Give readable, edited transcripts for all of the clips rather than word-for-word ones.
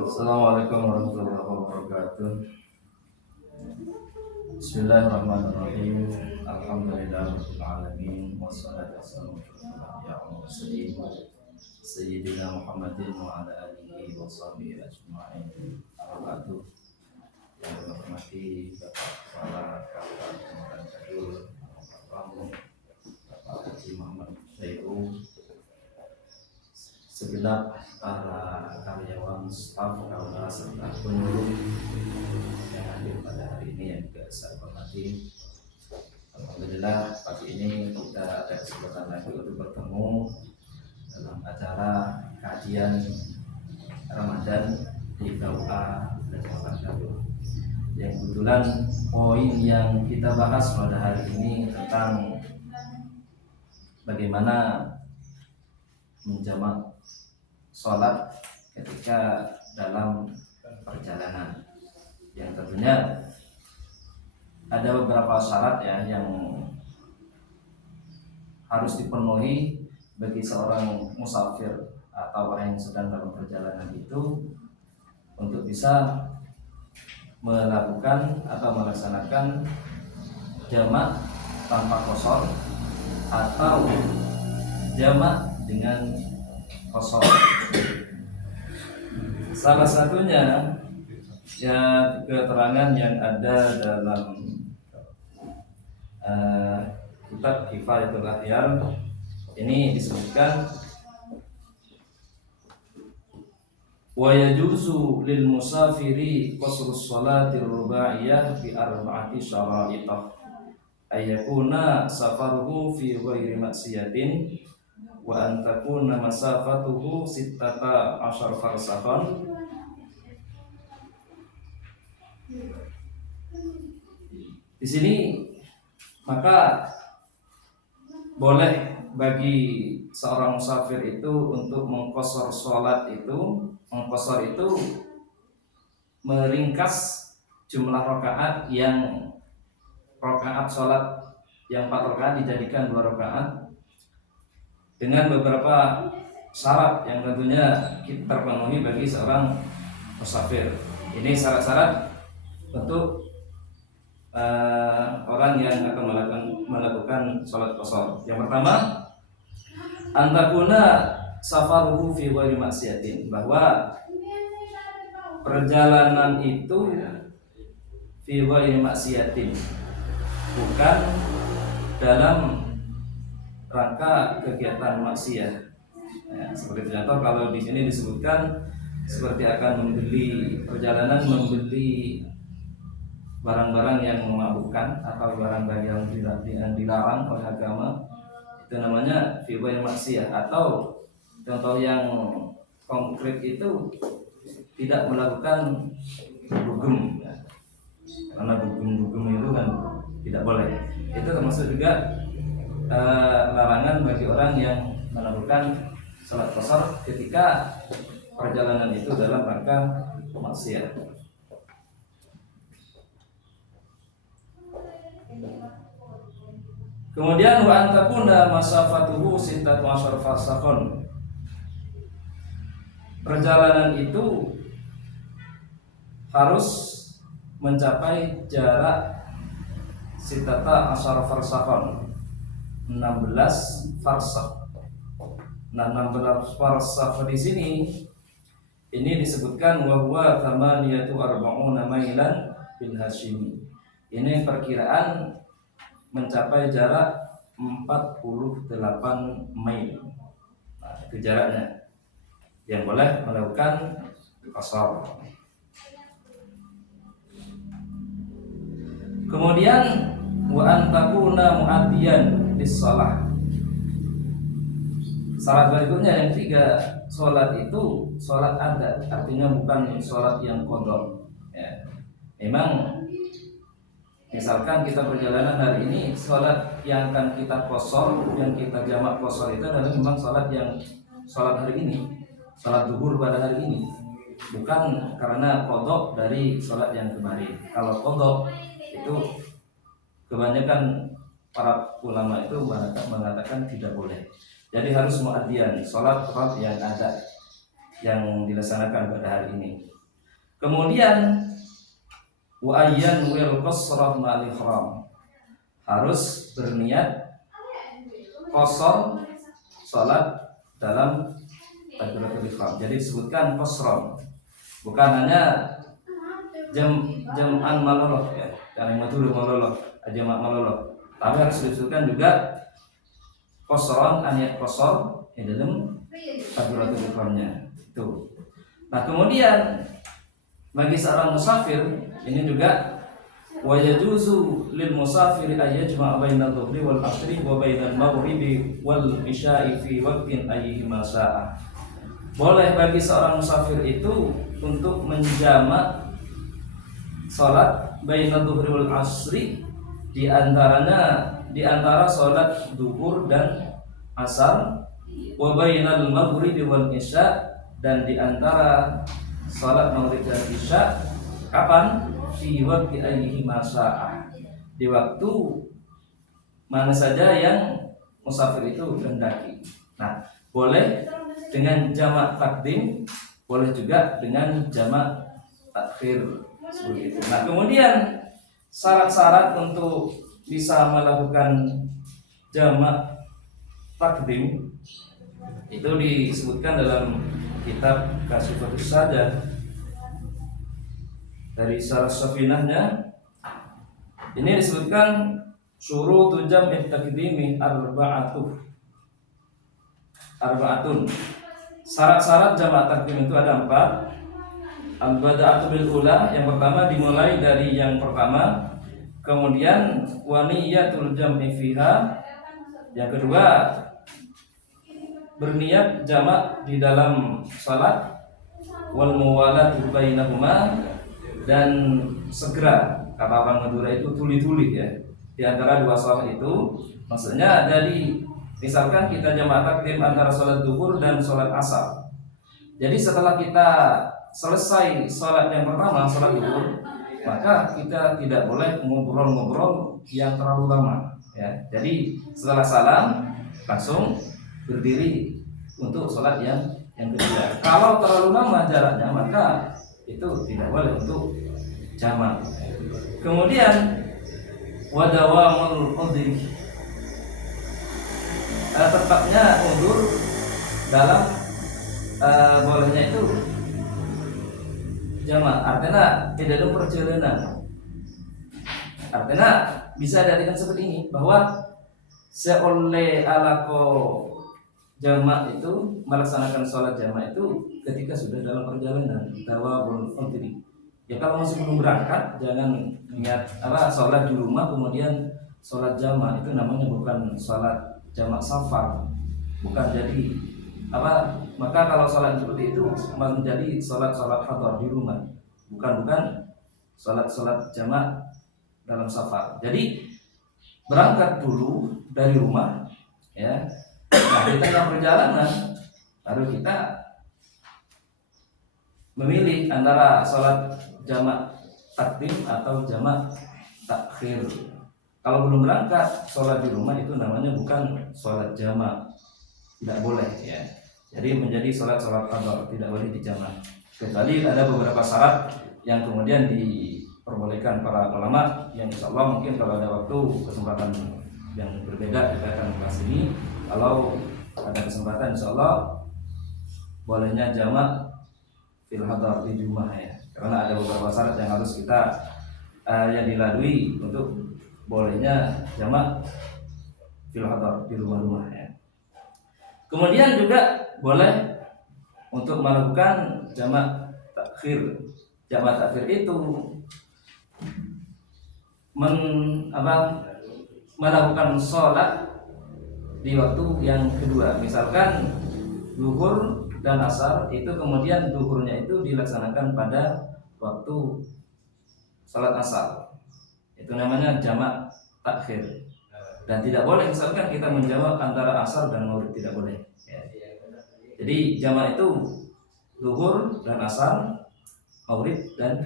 Assalamualaikum warahmatullahi wabarakatuh. Bismillahirrahmanirrahim. Alhamdulillahirabbil alamin wassalatu wassalamu ala asyrofil sayyidina Muhammadin wa ala alihi wa sahbihi ajma'in. Wabarakatuh. Yang hormati Bapak Kepala Kabupaten Jadul, Bapak Haji Muhammad Syaihu, segenap para karyawan, staf, kaula serta penyuluh yang hadir pada hari ini yang juga saya hormati. Alhamdulillah pagi ini kita ada kesempatan lagi untuk bertemu dalam acara kajian Ramadan di KUA Kabupaten Jadul. Yang kebetulan poin yang kita bahas pada hari ini tentang bagaimana menjamak sholat ketika dalam perjalanan, yang tentunya ada beberapa syarat ya yang harus dipenuhi bagi seorang musafir atau orang yang sedang dalam perjalanan itu untuk bisa melakukan atau melaksanakan jamak tanpa qashar atau jamak dengan qashar. Salah satunya ya keterangan yang ada dalam kitab Kifayatul Akhyar ini disebutkan wa yajuzu lil musafiri qasrus salati rubaiyah bi arba'ati syara'itah ayyakuna safaruhu fi ghairi maksiatin wa an takuna masafatuhu sittata asyar farsakhan. Di sini maka boleh bagi seorang musafir itu untuk mengqashar salat itu. Mengqashar itu meringkas jumlah rakaat yang rakaat salat yang 4 rakaat dijadikan 2 rakaat dengan beberapa syarat yang tentunya kita terpenuhi bagi seorang musafir. Ini syarat-syarat untuk orang yang akan melakukan sholat qashar. Yang pertama, antakuna safaruhu fi ghairi maksiatin, bahwa perjalanan itu fi ghairi maksiatin, bukan dalam rangka kegiatan maksiat. Ya, seperti contoh kalau di sini disebutkan seperti akan perjalanan membeli barang-barang yang memabukkan atau barang-barang yang dilarang oleh agama, itu namanya fi ghairi maksiat. Atau contoh yang konkret itu tidak melakukan dugem ya. Karena dugem itu kan tidak boleh. Itu termasuk juga larangan bagi orang yang melakukan salat qashar ketika perjalanan itu dalam rangka maksiat. Kemudian wa antakuna masafatuhu sittatu asyar farsakhon. Perjalanan itu harus mencapai jarak sittata asyar farsakhon, 16 farsakh. Nah, 16 farsakh di sini ini disebutkan wa huwa thamaniyatu arba'una mailan bil Hashimi. Ini perkiraan mencapai jarak 48 mil. Nah, itu jaraknya yang boleh melakukan qashar. Kemudian wa antakuna mu'addiyan lis-shalah. Salat berikutnya yang 3, salat itu salat adat, artinya bukan salat yang qadha. Ya. Memang misalkan kita perjalanan hari ini, sholat yang akan kita qashar, yang kita jamak qashar itu adalah memang sholat hari ini, sholat zuhur pada hari ini, bukan karena qadha dari sholat yang kemarin. Kalau qadha itu kebanyakan para ulama itu mengatakan tidak boleh. Jadi harus muaddiyan, sholat fard yang ada yang dilaksanakan pada hari ini. Kemudian wa ayyan wil qasrah ma'al ihram, harus berniat qasar sholat dalam takbiratul ihram. Jadi disebutkan qasran, bukan hanya jam'an malolok ya, yang madhul malolok, jamak malolok, tapi harus disebutkan juga qasran, niat qasar di dalam takbiratul ihramnya itu. Nah, kemudian bagi seorang musafir ini juga wa yajuzu lil musafiri ay yajma' bainal dhuhri wal asri wa bainal maghribi wal isya'i fi waqtin ayyihima sya'a. Boleh bagi seorang musafir itu untuk menjamak salat bainal dhuhri wal asri, di antara salat zuhur dan asar, wa bainal maghribi wal isya', dan di antara salat maghrib dan isya. Kapan? Fi waqti ayyihi masa'ah, di waktu mana saja yang musafir itu kehendaki. Nah, boleh dengan jamak takdim, boleh juga dengan jamak takhir seperti itu. Nah, kemudian syarat-syarat untuk bisa melakukan jamak takdim itu disebutkan dalam kitab Kasyifatus Sajah dari Syarah Safinahnya. Ini disebutkan syurutu jam'i takdimi arba'atun. Syarat-syarat jamak takdim itu ada 4. Al-bada'atu bil ula, yang pertama dimulai dari yang pertama. Kemudian wa niyyatul jam'i fiha, yang kedua berniat jamak di dalam salat, wal muwalatu bainahuma, dan segera, kata orang Madura itu tuli-tuli ya, di antara dua salat itu. Maksudnya dari misalkan kita jamak takdim antara salat zuhur dan salat asar. Jadi setelah kita selesai salat yang pertama, salat zuhur, maka kita tidak boleh ngobrol-ngobrol yang terlalu lama ya. Jadi setelah salam langsung berdiri untuk salat yang kedua. Kalau terlalu lama jaraknya, maka itu tidak boleh untuk jamak. Kemudian wadawamul udhri, tetapnya undur dalam bolehnya itu jamak. Artinya tidak ada perjalanan. Artinya bisa diartikan seperti ini, bahwa seoleh alako jamak itu, melaksanakan sholat jamak itu ketika sudah dalam perjalanan. Dawamul udhri, ya kalau masih belum berangkat, jangan niat sholat di rumah kemudian sholat jamak. Itu namanya bukan sholat jamak safar, bukan jadi maka kalau sholat seperti itu menjadi sholat hadar di rumah, bukan sholat jamak dalam safar. Jadi berangkat dulu dari rumah ya. Nah, di tengah perjalanan baru kita memilih antara sholat jamak takdim atau jamak takhir. Kalau belum berangkat, sholat di rumah itu namanya bukan sholat jamak, tidak boleh ya. Jadi menjadi sholat hadar, tidak boleh dijamak. Kecuali ada beberapa syarat yang kemudian diperbolehkan para ulama, yang insya Allah mungkin kalau ada waktu kesempatan yang berbeda kita akan bahas ini. Kalau ada kesempatan insya Allah bolehnya jamak fil hadar di rumah ya, karena ada beberapa syarat yang harus kita yang dilalui untuk bolehnya jamak fil hadar di rumah-rumah ya. Kemudian juga boleh untuk melakukan jamak takhir. Jamak takhir itu melakukan sholat di waktu yang kedua. Misalkan zuhur dan asar itu, kemudian zuhurnya itu dilaksanakan pada waktu salat asar, itu namanya jamak takhir. Dan tidak boleh misalkan kita menjamak antara asar dan maghrib, tidak boleh ya. Jadi jamak itu zuhur dan asar, maghrib dan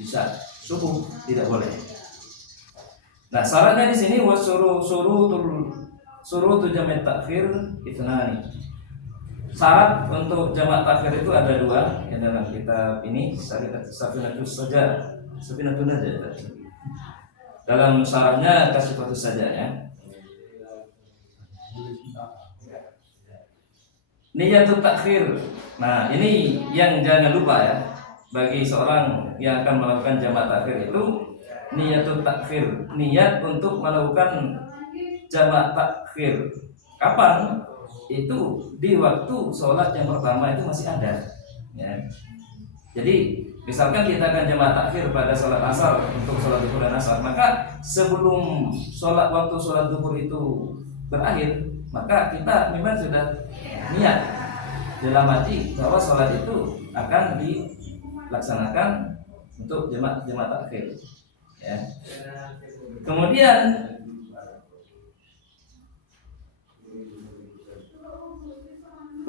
isya, subuh tidak boleh. Nah, syaratnya di sini Surutu jamak takhir itnani. Syarat untuk jamak takhir itu ada dua yang dalam kitab ini, Safinatus Saja, Safinatun Najah. Dalam syarahnya Kasifatus Saja ya. Niyatul takhir. Nah, ini yang jangan lupa ya. Bagi seorang yang akan melakukan jamak takhir itu niyatul takhir, niat untuk melakukan jamak takhir. Kapan? Itu di waktu sholat yang pertama itu masih ada ya. Jadi misalkan kita akan jamak takhir pada sholat asar untuk sholat duhur dan asar, maka sebelum waktu sholat duhur itu berakhir, maka kita memang sudah niat dalam hati bahwa sholat itu akan dilaksanakan untuk jamak takhir ya. Kemudian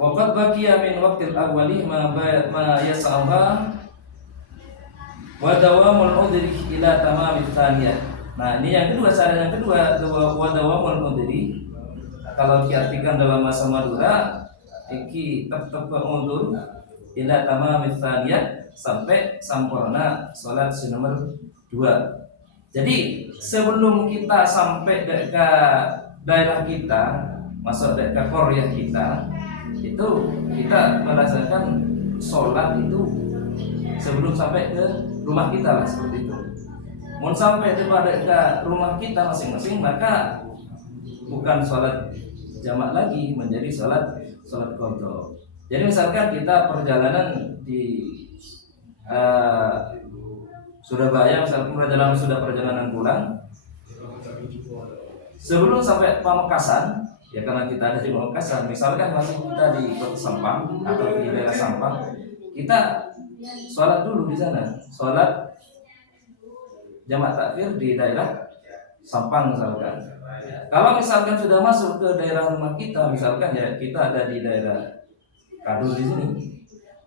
waqad baqiya min waqtil awwali ma yas'aha wa dawamul udri ila tamamit tsaniyah. Nah, ini yang kedua, syarat yang kedua, wa dawamul udri. Kalau diartikan dalam masa madura, iki tetap mundur ila tamamit tsaniyah, sampai sempurna salat nomor 2. Jadi sebelum kita sampai ke daerah kita, masuk ke qaryah kita, itu kita merasakan sholat itu sebelum sampai ke rumah kita lah, seperti itu. Mau sampai kepada ke rumah kita masing-masing, maka bukan sholat jamak lagi, menjadi sholat qadha. Jadi misalkan kita perjalanan di Surabaya, misalkan perjalanan pulang, sebelum sampai Pamekasan, ya karena kita ada di Pamekasan, misalkan masih kita di Kota Sampang atau di daerah Sampang, kita sholat dulu di sana, sholat jamak takhir di daerah Sampang misalkan. Kalau misalkan sudah masuk ke daerah rumah kita, misalkan ya kita ada di daerah Kadu di sini,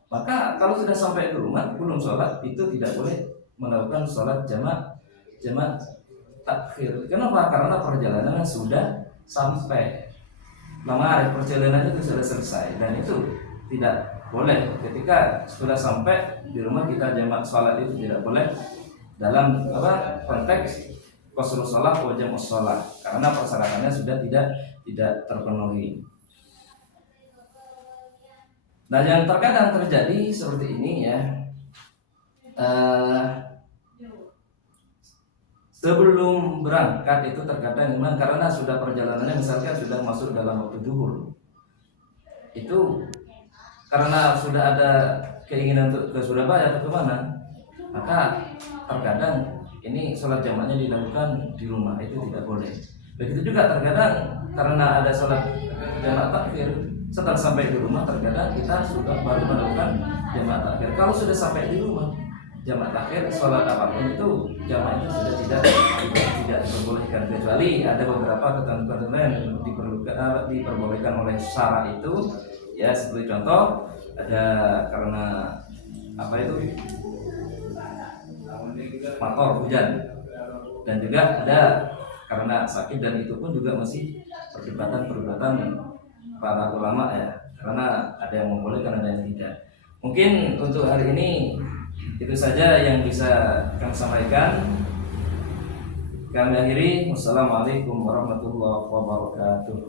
maka kalau sudah sampai ke rumah belum sholat, itu tidak boleh melakukan sholat jamak takhir. Kenapa? Karena perjalanan sudah sampai, lama perjalanan itu sudah selesai, dan itu tidak boleh. Ketika sudah sampai di rumah kita jamak sholat itu tidak boleh dalam konteks qasrus shalah wa jam'us shalah, karena persyaratannya sudah tidak terpenuhi. Nah, yang terkadang terjadi seperti ini ya, sebelum berangkat itu terkadang memang karena sudah perjalanannya misalkan sudah masuk dalam waktu zuhur, itu karena sudah ada keinginan untuk ke Surabaya atau kemana, maka terkadang ini sholat jamaknya dilakukan di rumah, itu tidak boleh. Begitu juga terkadang karena ada sholat jamak takhir, setelah sampai di rumah terkadang kita sudah baru melakukan jamak takhir. Kalau sudah sampai di rumah, jamak takhir sholat apapun itu jamak itu sudah tidak diperbolehkan, kecuali ada beberapa ketentuan yang diperbolehkan oleh syara itu ya, seperti contoh ada karena mator hujan, dan juga ada karena sakit, dan itu pun juga masih perdebatan para ulama ya, karena ada yang membolehkan, ada yang tidak. Mungkin untuk hari ini itu saja yang bisa kami sampaikan. Kami akhiri. Wassalamualaikum warahmatullahi wabarakatuh.